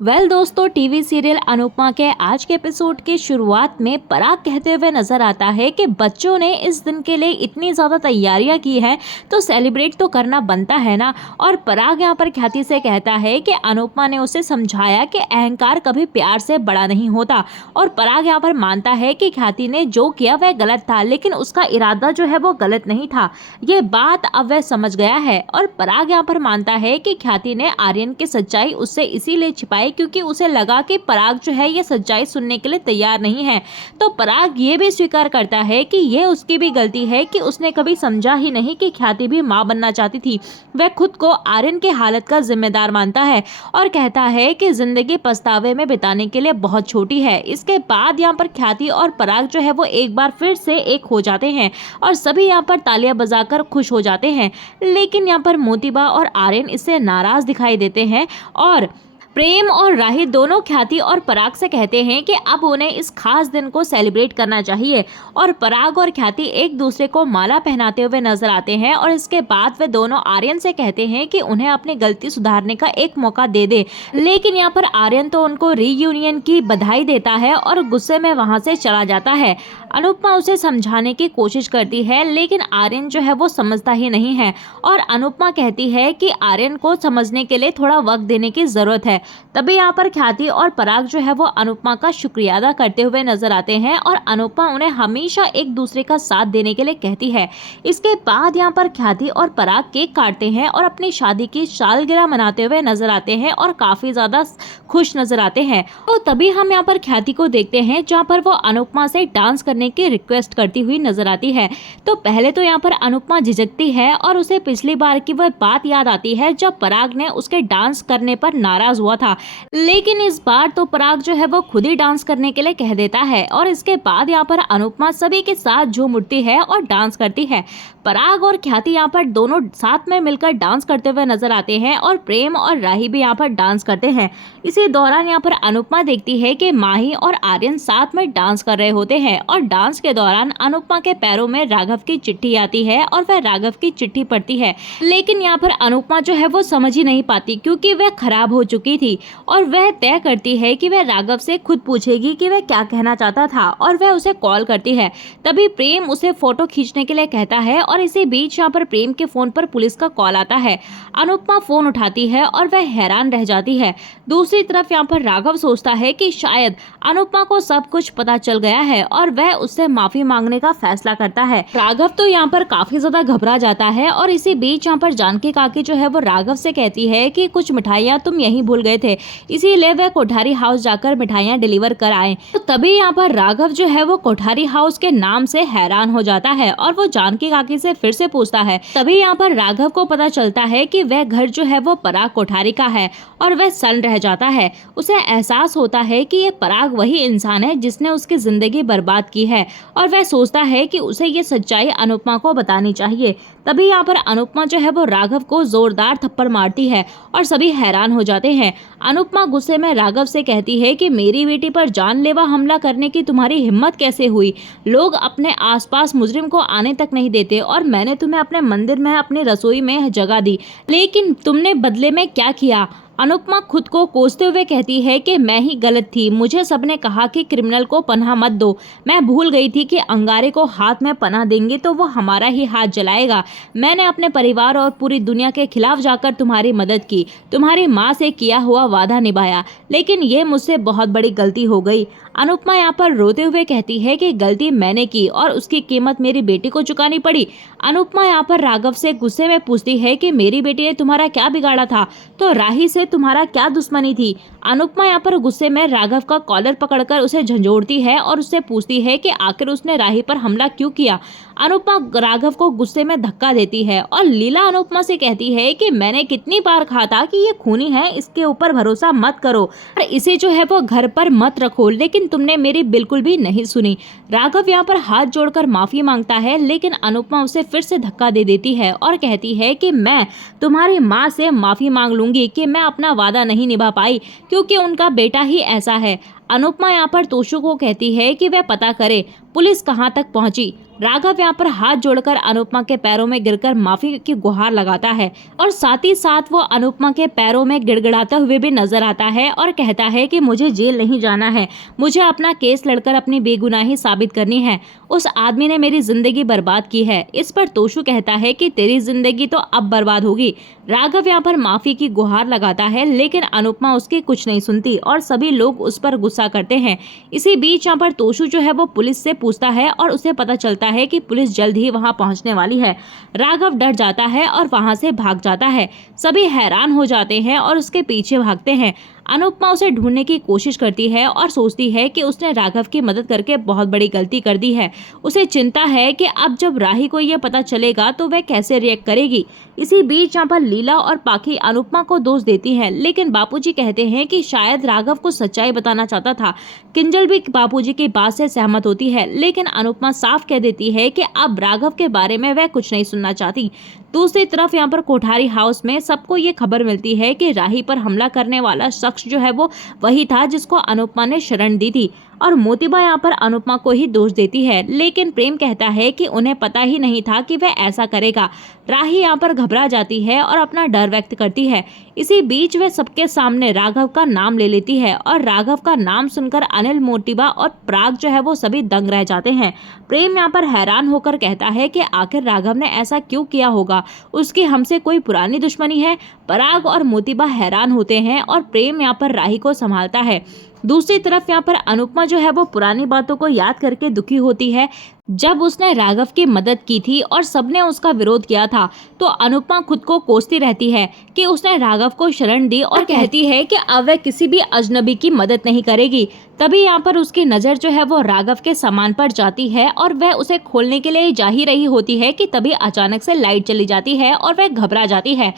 दोस्तों, TV serial Anupama के आज के एपिसोड की शुरुआत में पराग कहते हुए नजर आता है कि बच्चों ने इस दिन के लिए इतनी ज़्यादा तैयारियां की हैं तो सेलिब्रेट तो करना बनता है ना। और पराग यहाँ पर ख्याति से कहता है कि अनुपमा ने उसे समझाया कि अहंकार कभी प्यार से बड़ा नहीं होता। और पराग यहाँ पर मानता है कि ख्याति ने जो किया वह गलत था, लेकिन उसका इरादा जो है वो गलत नहीं था। ये बात अब वह समझ गया है। और पराग यहाँ पर मानता है कि ख्याति ने आर्यन की सच्चाई उससे इसीलिए छिपाई क्योंकि उसे लगा कि पराग जो है ये सच्चाई सुनने के लिए तैयार नहीं है। तो पराग ये भी स्वीकार करता है कि ये उसकी भी गलती है कि उसने कभी समझा ही नहीं कि ख्याति भी मां बनना चाहती थी। वह खुद को आर्यन की हालत का जिम्मेदार मानता है और कहता है कि जिंदगी पछतावे में बिताने के लिए बहुत छोटी है। इसके बाद यहाँ पर ख्याति और पराग जो है वो एक बार फिर से एक हो जाते हैं और सभी यहाँ पर तालियां बजाकर खुश हो जाते हैं। लेकिन यहाँ पर मोतीबा और आर्यन इससे नाराज दिखाई देते हैं और प्रेम और राही दोनों ख्याति और पराग से कहते हैं कि अब उन्हें इस खास दिन को सेलिब्रेट करना चाहिए। और पराग और ख्याति एक दूसरे को माला पहनाते हुए नजर आते हैं और इसके बाद वे दोनों आर्यन से कहते हैं कि उन्हें अपनी गलती सुधारने का एक मौका दे दे। लेकिन यहाँ पर आर्यन तो उनको रीयूनियन की बधाई देता है और गुस्से में वहां से चला जाता है। अनुपमा उसे समझाने की कोशिश करती है लेकिन आर्यन जो है वो समझता ही नहीं है। और अनुपमा कहती है कि आर्यन को समझने के लिए थोड़ा वक्त देने की जरूरत है। तभी यहाँ पर ख्याति और पराग जो है वो अनुपमा का शुक्रिया अदा करते हुए नजर आते हैं और अनुपमा उन्हें हमेशा एक दूसरे का साथ देने के लिए कहती है। इसके बाद यहाँ पर ख्याति और पराग केक काटते हैं और अपनी शादी की सालगिरह मनाते हुए नजर आते हैं और काफी ज्यादा खुश नजर आते हैं। तो तभी हम यहाँ पर ख्याति को देखते हैं जहाँ पर वो अनुपमा से डांस करने की रिक्वेस्ट करती हुई नजर आती है। तो पहले तो यहाँ पर अनुपमा झिझकती है और उसे पिछली बार की वह बात याद आती है जब पराग ने उसके डांस करने पर नाराज हुआ था। लेकिन इस बार तो पराग जो है वो खुद ही डांस करने के लिए कह देता है और इसके बाद यहाँ पर अनुपमा सभी के साथ झूम उठती है और डांस करती है। पराग और ख्याति यहाँ पर दोनों साथ में मिलकर डांस करते हुए नजर आते हैं और प्रेम और राही भी यहाँ पर डांस करते हैं। इसी दौरान यहाँ पर अनुपमा देखती है कि माही और आर्यन साथ में डांस कर रहे होते हैं और डांस के दौरान अनुपमा के पैरों में राघव की चिट्ठी आती है और वह राघव की चिट्ठी पढ़ती है। लेकिन यहाँ पर अनुपमा जो है वो समझ ही नहीं पाती क्योंकि वह खराब हो चुकी थी और वह तय करती है कि वह राघव से खुद पूछेगी कि वह क्या कहना चाहता था और वह उसे कॉल करती है। तभी प्रेम उसे फोटो खींचने के लिए कहता है और इसी बीच यहाँ पर प्रेम के फोन पर पुलिस का कॉल आता है। अनुपमा फोन उठाती है और वह हैरान रह जाती है। दूसरी तरफ यहाँ पर राघव सोचता है कि शायद अनुपमा को सब कुछ पता चल गया है और वह उससे माफी मांगने का फैसला करता है। राघव तो यहाँ पर काफी ज्यादा घबरा जाता है और इसी बीच यहाँ पर जानकी काकी जो है वो राघव से कहती है कि कुछ मिठाइयाँ तुम यहीं भूल गए थे, इसीलिए वह कोठारी हाउस जाकर मिठाइयाँ डिलीवर कर आए। तो तभी यहाँ पर राघव जो है वो कोठारी हाउस के नाम से हैरान हो जाता है और वो जानकी काकी से फिर से पूछता है। तभी यहाँ पर राघव को पता चलता है कि वह घर जो है वो पराग कोठारी का है और वह सन्न रह जाता है। उसे एहसास होता है कि ये पराग वही इंसान है जिसने उसकी जिंदगी बर्बाद की है और वह सोचता है कि उसे ये सच्चाई अनुपमा को बतानी चाहिए। तभी यहाँ पर अनुपमा जो है वो राघव को जोरदार थप्पड़ मारती है और सभी हैरान हो जाते हैं। अनुपमा गुस्से में राघव से कहती है कि मेरी बेटी पर जानलेवा हमला करने की तुम्हारी हिम्मत कैसे हुई? लोग अपने आसपास मुजरिम को आने तक नहीं देते और मैंने तुम्हें अपने मंदिर में अपनी रसोई में जगह दी, लेकिन तुमने बदले में क्या किया? अनुपमा खुद को कोसते हुए कहती है कि मैं ही गलत थी, मुझे सबने कहा कि क्रिमिनल को पनाह मत दो। मैं भूल गई थी कि अंगारे को हाथ में पनाह देंगे तो वो हमारा ही हाथ जलाएगा। मैंने अपने परिवार और पूरी दुनिया के खिलाफ जाकर तुम्हारी मदद की, तुम्हारी माँ से किया हुआ वादा निभाया, लेकिन ये मुझसे बहुत बड़ी गलती हो गई। अनुपमा यहाँ पर रोते हुए कहती है कि गलती मैंने की और उसकी कीमत मेरी बेटी को चुकानी पड़ी। अनुपमा यहाँ पर राघव से गुस्से में पूछती है कि मेरी बेटी ने तुम्हारा क्या बिगाड़ा था, तो राही से तुम्हारा क्या दुश्मनी थी? अनुपमा यहाँ पर गुस्से में राघव का कॉलर पकड़कर उसे झंझोड़ती है और उससे पूछती है कि आखिर उसने राही पर हमला क्यों किया। अनुपमा राघव को गुस्से में धक्का देती है और लीला अनुपमा से कहती है कि मैंने कितनी बार कहा था कि ये खूनी है, इसके ऊपर भरोसा मत करो और इसे जो है वो घर पर मत रखो, लेकिन तुमने मेरी बिल्कुल भी नहीं सुनी। राघव यहाँ पर हाथ जोड़कर माफी मांगता है लेकिन अनुपमा उसे फिर से धक्का दे देती है और कहती है कि मैं तुम्हारी माँ से माफी मांग लूंगी कि मैं अपना वादा नहीं निभा पाई क्योंकि उनका बेटा ही ऐसा है। अनुपमा यहाँ पर तोशु को कहती है कि वह पता करे पुलिस कहाँ तक पहुंची। राघव यहाँ पर हाथ जोड़कर अनुपमा के पैरों में गिरकर माफी की गुहार लगाता है और साथ ही साथ वो अनुपमा के पैरों में गिड़गिड़ाते हुए भी नजर आता है और कहता है कि मुझे जेल नहीं जाना है, मुझे अपना केस लड़कर अपनी बेगुनाही साबित करनी है। उस आदमी ने मेरी जिंदगी बर्बाद की है। इस पर तोशु कहता है कि तेरी जिंदगी तो अब बर्बाद होगी। राघव यहाँ पर माफी की गुहार लगाता है, लेकिन अनुपमा उसकी कुछ नहीं सुनती और सभी लोग उस पर गुस्सा करते हैं। इसी बीच यहाँ पर तोशु जो है वो पुलिस से पूछता है और उसे पता चलता है कि पुलिस जल्द ही वहां पहुंचने वाली है। राघव डर जाता है और वहां से भाग जाता है। सभी हैरान हो जाते हैं और उसके पीछे भागते हैं। अनुपमा उसे ढूंढने की कोशिश करती है और सोचती है कि उसने राघव की मदद करके बहुत बड़ी गलती कर दी है। उसे चिंता है कि अब जब राही को यह पता चलेगा तो वह कैसे रिएक्ट करेगी। इसी बीच यहाँ पर लीला और पाखी अनुपमा को दोष देती हैं, लेकिन बापूजी कहते हैं कि शायद राघव को सच्चाई बताना चाहता था। किंजल भी बापूजी की बात से सहमत होती है, लेकिन अनुपमा साफ कह देती है कि अब राघव के बारे में वह कुछ नहीं सुनना चाहती। दूसरी तरफ यहाँ पर कोठारी हाउस में सबको ये खबर मिलती है कि राही पर हमला करने वाला शख्स जो है वो वही था जिसको अनुपमा ने शरण दी थी और मोतीबा यहाँ पर अनुपमा को ही दोष देती है, लेकिन प्रेम कहता है कि उन्हें पता ही नहीं था कि वह ऐसा करेगा। राही यहाँ पर घबरा जाती है और अपना डर व्यक्त करती है। इसी बीच वह सबके सामने राघव का नाम ले लेती है और राघव का नाम सुनकर अनिल, मोतीबा और पराग जो है वो सभी दंग रह जाते हैं। प्रेम यहाँ पर हैरान होकर कहता है कि आखिर राघव ने ऐसा क्यों किया होगा, उसकी हमसे कोई पुरानी दुश्मनी है। पराग और मोतीबा हैरान होते हैं और प्रेम यहाँ पर राही को संभालता है। दूसरी तरफ यहाँ पर अनुपमा जो है वो पुरानी बातों को याद करके दुखी होती है। जब उसने राघव की मदद की थी और सबने उसका विरोध किया था, तो अनुपमा खुद को कोसती रहती है कि उसने राघव को शरण दी और कहती है कि अब वह किसी भी अजनबी की मदद नहीं करेगी। तभी यहाँ पर उसकी नज़र जो है वो राघव के सामान पर जाती है और वह उसे खोलने के लिए जा ही रही होती है कि तभी अचानक से लाइट चली जाती है और वह घबरा जाती है।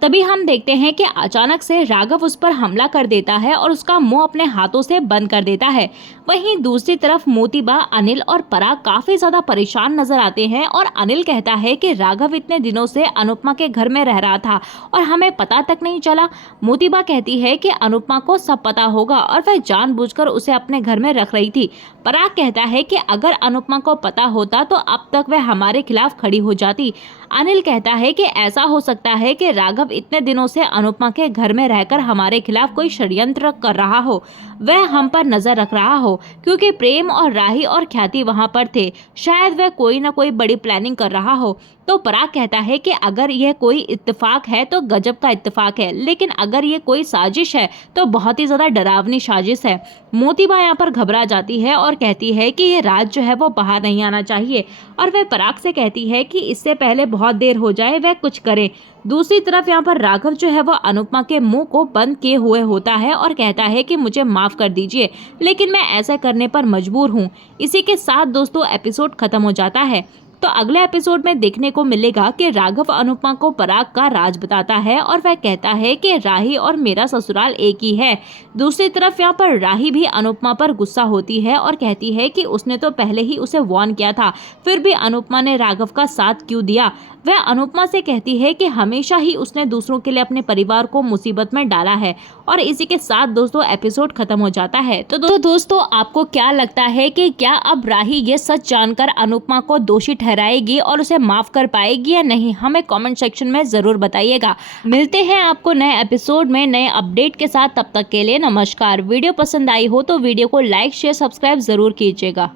तभी हम देखते हैं कि अचानक से राघव उस पर हमला कर देता है और उसका मुंह अपने हाथों से बंद कर देता है। वहीं दूसरी तरफ मोतीबा, अनिल और पराग काफी ज्यादा परेशान नजर आते हैं और अनिल कहता है कि राघव इतने दिनों से अनुपमा के घर में रह रहा था और हमें पता तक नहीं चला। मोतीबा कहती है कि अनुपमा को सब पता होगा और वह जानबूझकर उसे अपने घर में रख रही थी। पराग कहता है कि अगर अनुपमा को पता होता तो अब तक वह हमारे खिलाफ खड़ी हो जाती। अनिल कहता है कि ऐसा हो सकता है कि राघव इतने दिनों से अनुपमा के घर में रहकर हमारे खिलाफ कोई षड्यंत्र कर रहा हो, वह हम पर नजर रख रहा हो, क्योंकि प्रेम और राही और ख्याति वहां पर थे। शायद वह कोई ना कोई बड़ी प्लानिंग कर रहा हो। तो पराग कहता है कि अगर यह कोई इत्तेफाक है तो गजब का इत्तेफाक है, लेकिन अगर ये कोई साजिश है तो बहुत ही ज्यादा डरावनी साजिश है। मोतीबा यहाँ पर घबरा जाती है और कहती है कि ये राज जो है वो बाहर नहीं आना चाहिए और वह पराग से कहती है कि इससे पहले बहुत देर हो जाए वह कुछ करे। दूसरी तरफ यहाँ पर राघव जो है वो अनुपमा के मुंह को बंद किए हुए होता है और कहता है कि मुझे माफ कर दीजिए, लेकिन मैं ऐसा करने पर मजबूर हूँ। इसी के साथ दोस्तों एपिसोड खत्म हो जाता है। तो अगले एपिसोड में देखने को मिलेगा कि राघव अनुपमा को पराग का राज बताता है और वह कहता है कि राही और मेरा ससुराल एक ही है। दूसरी तरफ यहाँ पर राही भी अनुपमा पर गुस्सा होती है और कहती है कि उसने तो पहले ही उसे वार्न किया था, फिर भी अनुपमा ने राघव का साथ क्यों दिया। वह अनुपमा से कहती है कि हमेशा ही उसने दूसरों के लिए अपने परिवार को मुसीबत में डाला है। और इसी के साथ दोस्तों एपिसोड खत्म हो जाता है। तो दोस्तों आपको क्या लगता है कि क्या अब राही ये सच जानकर अनुपमा को दोषी ठहराएगी और उसे माफ कर पाएगी या नहीं, हमें कमेंट सेक्शन में जरूर बताइएगा। मिलते हैं आपको नए एपिसोड में नए अपडेट के साथ, तब तक के लिए नमस्कार। वीडियो पसंद आई हो तो वीडियो को लाइक, शेयर, सब्सक्राइब जरूर कीजिएगा।